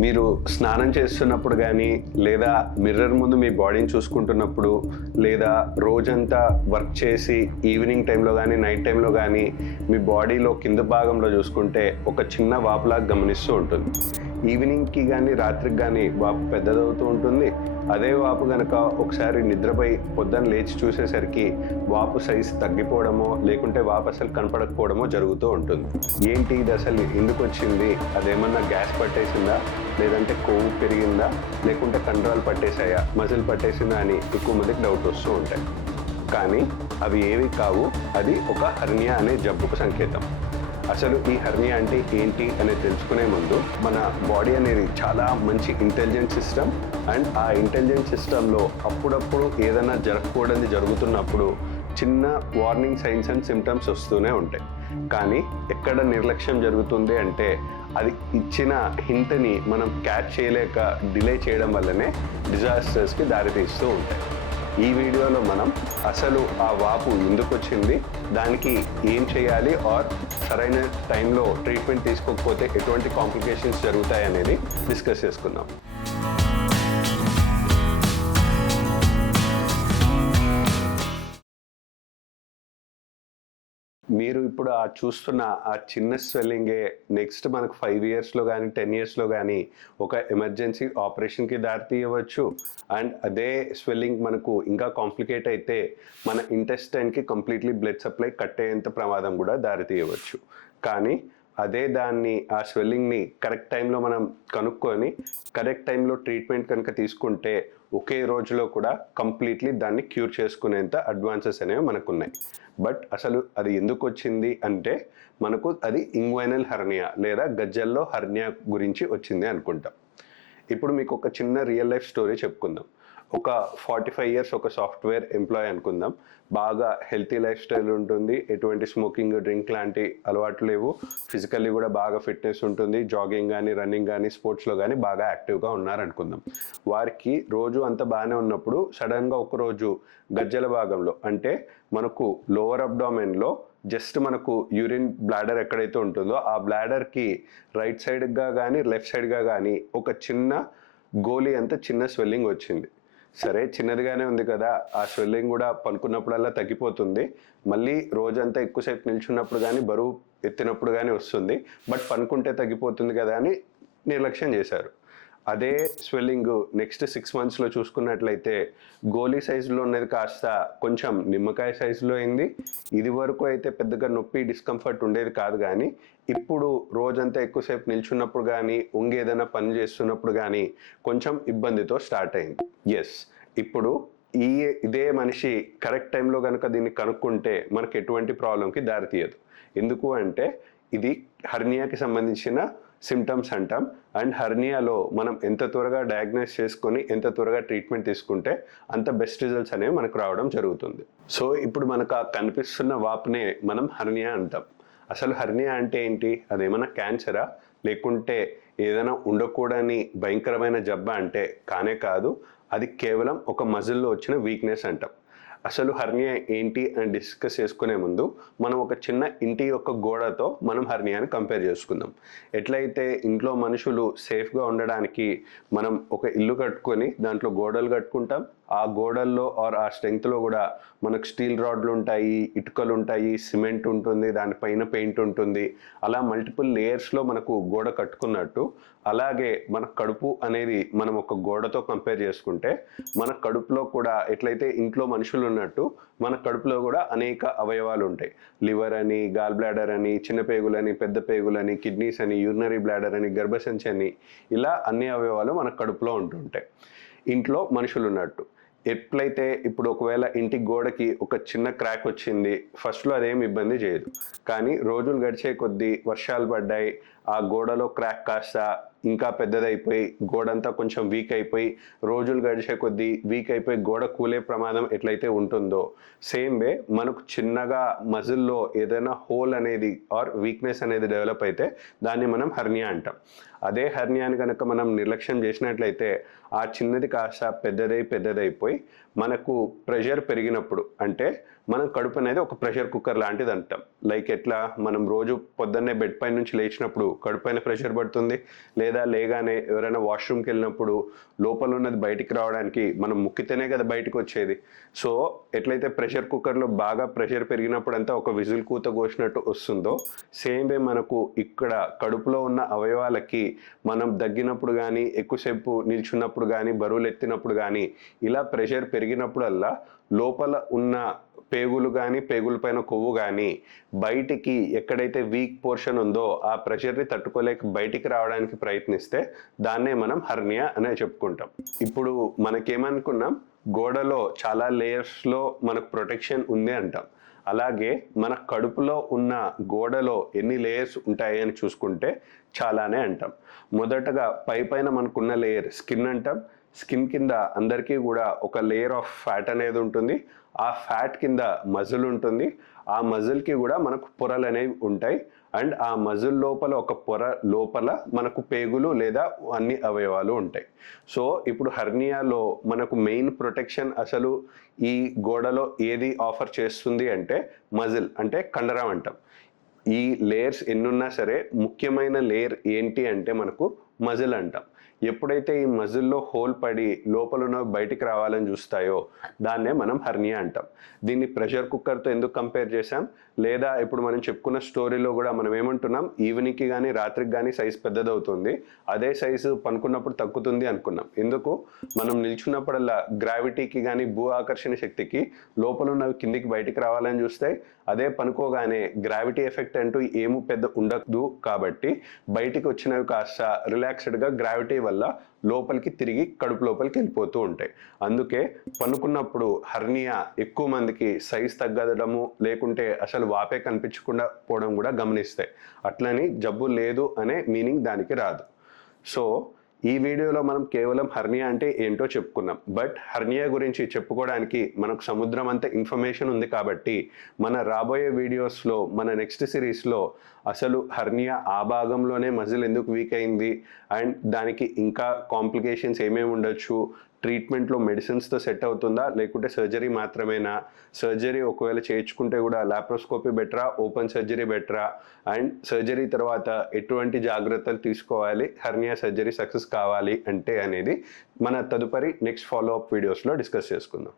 మీరు స్నానం చేస్తున్నప్పుడు కానీ లేదా మిర్రర్ ముందు మీ బాడీని చూసుకుంటున్నప్పుడు లేదా రోజంతా వర్క్ చేసి ఈవినింగ్ టైంలో కానీ నైట్ టైంలో కానీ మీ బాడీలో కింద భాగంలో చూసుకుంటే ఒక చిన్న వాపులాగా గమనిస్తూ ఉంటుంది. ఈవినింగ్కి కానీ రాత్రికి కానీ వాపు పెద్దదవుతూ ఉంటుంది. అదే వాపు కనుక ఒకసారి నిద్రపోయి పొద్దున్న లేచి చూసేసరికి వాపు సైజు తగ్గిపోవడమో లేకుంటే వాపు అసలు కనపడకపోవడమో జరుగుతూ ఉంటుంది. ఏంటి ఇది అసలు ఎందుకు వచ్చింది, అదేమన్నా గ్యాస్ పట్టేసిందా లేదంటే కొవ్వు పెరిగిందా లేకుంటే కండరాలు పట్టేశాయా మజిల్ పట్టేసిందా అని ఎక్కువ మందికి డౌట్ వస్తూ ఉంటాయి. కానీ అవి ఏవి కావు, అది ఒక హెర్నియా అనే జబ్బుకు సంకేతం. అసలు ఈ హెర్నియా అంటే ఏంటి అనేది తెలుసుకునే ముందు మన బాడీ అనేది చాలా మంచి ఇంటెలిజెంట్ సిస్టమ్ అండ్ ఆ ఇంటెలిజెంట్ సిస్టంలో అప్పుడప్పుడు ఏదైనా జరగకూడదు జరుగుతున్నప్పుడు చిన్న వార్నింగ్ సైన్స్ అండ్ సిమ్టమ్స్ వస్తూనే ఉంటాయి. కానీ ఎక్కడ నిర్లక్ష్యం జరుగుతుంది అంటే అది ఇచ్చిన హింట్ని మనం క్యాచ్ చేయలేక డిలే చేయడం వల్లనే డిజాస్టర్స్కి దారితీస్తూ ఉంటాయి. ఈ వీడియోలో మనం అసలు ఆ వాపు ఎందుకు వచ్చింది, దానికి ఏం చేయాలి ఆర్ సరైన టైంలో ట్రీట్మెంట్ తీసుకోకపోతే ఎటువంటి కాంప్లికేషన్స్ జరుగుతాయి అనేది డిస్కస్ చేసుకుందాం. మీరు ఇప్పుడు ఆ చూస్తున్న ఆ చిన్న స్వెల్లింగే నెక్స్ట్ మనకు 5 ఇయర్స్లో కానీ 10 ఇయర్స్లో కానీ ఒక ఎమర్జెన్సీ ఆపరేషన్కి దారితీయవచ్చు. అండ్ అదే స్వెల్లింగ్ మనకు ఇంకా కాంప్లికేట్ అయితే మన ఇంటెస్టైన్కి కంప్లీట్లీ బ్లడ్ సప్లై కట్టేంత ప్రమాదం కూడా దారితీయవచ్చు. కానీ అదే దాన్ని ఆ స్వెల్లింగ్ని కరెక్ట్ టైంలో మనం కనుక్కొని కరెక్ట్ టైంలో ట్రీట్మెంట్ కనుక తీసుకుంటే ఒకే రోజులో కూడా కంప్లీట్లీ దాన్ని క్యూర్ చేసుకునేంత అడ్వాన్సెస్ అనేవి మనకున్నాయి. బట్ అసలు అది ఎందుకు వచ్చింది అంటే మనకు అది ఇంగ్వైనల్ హెర్నియా లేదా గజ్జల్లో హెర్నియా గురించి వచ్చింది అనుకుంటాం. ఇప్పుడు మీకు ఒక చిన్న రియల్ లైఫ్ స్టోరీ చెప్పుకుందాం. ఒక 45 ఇయర్స్ ఒక సాఫ్ట్వేర్ ఎంప్లాయ్ అనుకుందాం. బాగా హెల్తీ లైఫ్ స్టైల్ ఉంటుంది, ఎటువంటి స్మోకింగ్ డ్రింక్ లాంటి అలవాట్లు లేవు, ఫిజికల్లీ కూడా బాగా ఫిట్నెస్ ఉంటుంది, జాగింగ్ కానీ రన్నింగ్ కానీ స్పోర్ట్స్లో కానీ బాగా యాక్టివ్గా ఉన్నారనుకుందాం. వారికి రోజు అంత బాగానే ఉన్నప్పుడు సడన్గా ఒకరోజు గజ్జల భాగంలో అంటే మనకు లోవర్ అబ్డామెన్లో జస్ట్ మనకు యూరిన్ బ్లాడర్ ఎక్కడైతే ఉంటుందో ఆ బ్లాడర్కి రైట్ సైడ్గా కానీ లెఫ్ట్ సైడ్గా కానీ ఒక చిన్న గోలీ అంత చిన్న స్వెల్లింగ్ వచ్చింది. సరే చిన్నదిగానే ఉంది కదా, ఆ స్వెల్లింగ్ కూడా పనుకున్నప్పుడల్లా తగ్గిపోతుంది, మళ్ళీ రోజంతా ఎక్కువసేపు నిల్చున్నప్పుడు కానీ బరువు ఎత్తినప్పుడు కానీ వస్తుంది, బట్ పనుకుంటే తగ్గిపోతుంది కదా అని నిర్లక్ష్యం చేశారు. అదే స్వెల్లింగ్ నెక్స్ట్ 6 మంత్స్లో చూసుకున్నట్లయితే గోలీ సైజులో ఉన్నది కాస్త కొంచెం నిమ్మకాయ సైజులో అయింది. ఇది వరకు అయితే పెద్దగా నొప్పి డిస్కంఫర్ట్ ఉండేది కాదు, కానీ ఇప్పుడు రోజంతా ఎక్కువసేపు నిల్చున్నప్పుడు కానీ ఉంగి ఏదైనా పని చేస్తున్నప్పుడు కానీ కొంచెం ఇబ్బందితో స్టార్ట్ అయింది. ఎస్, ఇప్పుడు ఇదే మనిషి కరెక్ట్ టైంలో కనుక దీన్ని కనుక్కుంటే మనకు ఎటువంటి ప్రాబ్లంకి దారితీయదు. ఎందుకు అంటే ఇది హెర్నియాకి సంబంధించిన సిమ్టమ్స్ అంటాం. అండ్ హెర్నియాలో మనం ఎంత త్వరగా డయాగ్నోస్ చేసుకొని ఎంత త్వరగా ట్రీట్మెంట్ తీసుకుంటే అంత బెస్ట్ రిజల్ట్స్ అనేవి మనకు రావడం జరుగుతుంది. సో ఇప్పుడు మనకు ఆ కనిపిస్తున్న వాపునే మనం హెర్నియా అంటాం. అసలు హెర్నియా అంటే ఏంటి, అదేమన్నా క్యాన్సరా లేకుంటే ఏదైనా ఉండకూడని భయంకరమైన జబ్బా అంటే కానే కాదు. అది కేవలం ఒక మజిల్లో వచ్చిన వీక్నెస్ అంటాం. అసలు హెర్నియా ఏంటి అని డిస్కస్ చేసుకునే ముందు మనం ఒక చిన్న ఇంటి యొక్క గోడతో మనం హెర్నియాని కంపేర్ చేసుకుందాం. ఎట్లయితే ఇంట్లో మనుషులు సేఫ్గా ఉండడానికి మనం ఒక ఇల్లు కట్టుకొని దాంట్లో గోడలు కట్టుకుంటాం, ఆ గోడల్లో ఆర్ ఆ స్ట్రెంగ్త్లో కూడా మనకు స్టీల్ రాడ్లు ఉంటాయి, ఇటుకలు ఉంటాయి, సిమెంట్ ఉంటుంది, దానిపైన పెయింట్ ఉంటుంది, అలా మల్టిపుల్ లేయర్స్లో మనకు గోడ కట్టుకున్నట్టు అలాగే మన కడుపు అనేది మనం ఒక గోడతో కంపేర్ చేసుకుంటే మన కడుపులో కూడా ఎట్లయితే ఇంట్లో మనుషులు ఉన్నట్టు మన కడుపులో కూడా అనేక అవయవాలు ఉంటాయి. లివర్ అని, గాల్ బ్లాడర్ అని, చిన్న పేగులని, పెద్ద పేగులని, కిడ్నీస్ అని, యూరినరీ బ్లాడర్ అని, గర్భసంచి అని, ఇలా అన్ని అవయవాలు మన కడుపులో ఉంటుంటాయి ఇంట్లో మనుషులు ఉన్నట్టు. ఎట్లయితే ఇప్పుడు ఒకవేళ ఇంటి గోడకి ఒక చిన్న క్రాక్ వచ్చింది, ఫస్ట్లో అదేం ఇబ్బంది చేయదు, కానీ రోజులు గడిచే కొద్దీ వర్షాలు పడ్డాయి, ఆ గోడలో క్రాక్ కాస్త ఇంకా పెద్దదైపోయి గోడంతా కొంచెం వీక్ అయిపోయి రోజులు గడిచే కొద్దీ వీక్ అయిపోయి గోడ కూలే ప్రమాదం ఎట్లయితే ఉంటుందో సేమ్ వే మనకు చిన్నగా మజిల్లో ఏదైనా హోల్ అనేది ఆర్ వీక్నెస్ అనేది డెవలప్ అయితే దాన్ని మనం హెర్నియా అంటాం. అదే హెర్నియాని కనుక మనం నిర్లక్ష్యం చేసినట్లయితే ఆ చిన్నది కాస్త పెద్దదైపోయి మనకు ప్రెషర్ పెరిగినప్పుడు అంటే మనం కడుపు అనేది ఒక ప్రెషర్ కుక్కర్ లాంటిది అంటాం. లైక్ ఎట్లా మనం రోజు పొద్దున్నే బెడ్ పై నుంచి లేచినప్పుడు కడుపు పైన ప్రెషర్ పడుతుంది, లేదా లేగానే ఎవరైనా వాష్రూమ్కి వెళ్ళినప్పుడు లోపల ఉన్నది బయటికి రావడానికి మనం ముక్కితేనే కదా బయటకు వచ్చేది. సో ఎట్లయితే ప్రెషర్ కుక్కర్లో బాగా ప్రెషర్ పెరిగినప్పుడు అంతా ఒక విజిల్ కూత కోసినట్టు వస్తుందో, సేమ్ వే మనకు ఇక్కడ కడుపులో ఉన్న అవయవాలకి మనం దగ్గినప్పుడు కానీ, ఎక్కువసేపు నిల్చున్నప్పుడు కానీ, బరువులు ఎత్తినప్పుడు కానీ ఇలా ప్రెషర్ పెరిగినప్పుడల్లా లోపల ఉన్న పేగులు కానీ, పేగుల పైన కొవ్వు కానీ బయటికి ఎక్కడైతే వీక్ పోర్షన్ ఉందో ఆ ప్రెషర్ని తట్టుకోలేక బయటికి రావడానికి ప్రయత్నిస్తే దాన్నే మనం హెర్నియా అనే చెప్పుకుంటాం. ఇప్పుడు మనకేమనుకున్నాం, గోడలో చాలా లేయర్స్లో మనకు ప్రొటెక్షన్ ఉంది అంటాం. అలాగే మన కడుపులో ఉన్న గోడలో ఎన్ని లేయర్స్ ఉంటాయి అని చూసుకుంటే చాలానే అంటాం. మొదటగా పైన మనకున్న లేయర్ స్కిన్ అంటాం. స్కిన్ కింద అందరికీ కూడా ఒక లేయర్ ఆఫ్ ఫ్యాట్ అనేది ఉంటుంది. ఆ ఫ్యాట్ కింద మజిల్ ఉంటుంది. ఆ మజిల్కి కూడా మనకు పొరలు అనేవి ఉంటాయి. అండ్ ఆ మజిల్ లోపల ఒక పొర లోపల మనకు పేగులు లేదా అన్ని అవయవాలు ఉంటాయి. సో ఇప్పుడు హెర్నియాలో మనకు మెయిన్ ప్రొటెక్షన్ అసలు ఈ గోడలో ఏది ఆఫర్ చేస్తుంది అంటే మజిల్, అంటే కండరం అంటాం. ఈ లేయర్స్ ఎన్నున్నా సరే ముఖ్యమైన లేయర్ ఏంటి అంటే మనకు మజిల్ అంటాం. ఎప్పుడైతే ఈ మజిల్లో హోల్ పడి లోపల ఉన్న బయటికి రావాలని చూస్తాయో దాన్నే మనం హెర్నియా అంటాం. దీన్ని ప్రెషర్ కుక్కర్తో ఎందుకు కంపేర్ చేసాం, లేదా ఇప్పుడు మనం చెప్పుకున్న స్టోరీలో కూడా మనం ఏమంటున్నాం, ఈవినింగ్కి కానీ రాత్రికి కానీ సైజ్ పెద్దదవుతుంది, అదే సైజు పనుకున్నప్పుడు తగ్గుతుంది అనుకున్నాం. ఎందుకు, మనం నిల్చున్నప్పుడల్లా గ్రావిటీకి కానీ భూ ఆకర్షణ శక్తికి లోపల ఉన్నవి కిందికి బయటికి రావాలని చూస్తాయి. అదే పనుకోగానే గ్రావిటీ ఎఫెక్ట్ అంటూ ఏమీ పెద్ద ఉండదు కాబట్టి బయటికి వచ్చినవి కాస్త రిలాక్స్డ్గా గ్రావిటీ వల్ల లోపలికి తిరిగి కడుపు లోపలికి వెళ్ళిపోతూ ఉంటాయి. అందుకే పనుకున్నప్పుడు హెర్నియా ఎక్కువ మందికి సైజ్ తగ్గడము, లేకుంటే అసలు వాపే కనిపించకుండా పోవడం కూడా గమనిస్తాయి. అట్లని జబ్బు లేదు అనే మీనింగ్ దానికి రాదు. సో ఈ వీడియోలో మనం కేవలం హెర్నియా అంటే ఏంటో చెప్పుకున్నాం. బట్ హెర్నియా గురించి చెప్పుకోవడానికి మనకు సముద్రం అంత ఇన్ఫర్మేషన్ ఉంది కాబట్టి మన రాబోయే వీడియోస్లో, మన నెక్స్ట్ సిరీస్లో అసలు హెర్నియా ఆ భాగంలోనే మజిల్ ఎందుకు వీక్ అయింది అండ్ దానికి ఇంకా కాంప్లికేషన్స్ ఏమేమి ఉండొచ్చు, ట్రీట్మెంట్లో మెడిసిన్స్తో సెట్ అవుతుందా లేకుంటే సర్జరీ మాత్రమేనా, సర్జరీ ఒకవేళ చేయించుకుంటే కూడా లాప్రోస్కోపీ బెటరా, ఓపెన్ సర్జరీ బెటరా, అండ్ సర్జరీ తర్వాత ఎటువంటి జాగ్రత్తలు తీసుకోవాలి హెర్నియా సర్జరీ సక్సెస్ కావాలి అంటే అనేది మన తదుపరి నెక్స్ట్ ఫాలో అప్ వీడియోస్లో డిస్కస్ చేసుకుందాం.